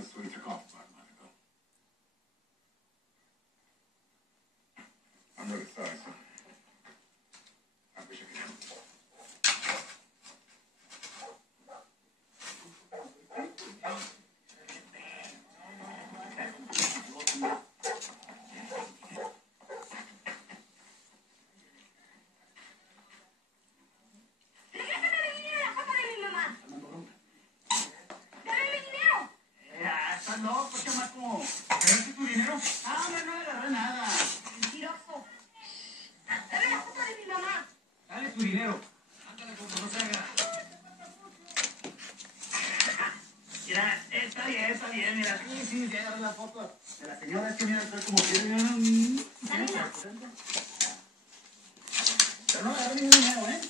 just what he took off about a month ago. I'm really sorry, sir. I wish I could help. No, pues chamaco. ¿Agarraste tu dinero? Ah, hombre, no le agarré nada. Mentiroso. Dame la foto de mi mamá. Dale tu dinero. Ándale, como no se haga. Mira, está bien, mira. Sí, ya agarré la foto. De la señora, es que mira, está como quiere. Dámela. Pero no agarré ningún dinero, ¿eh?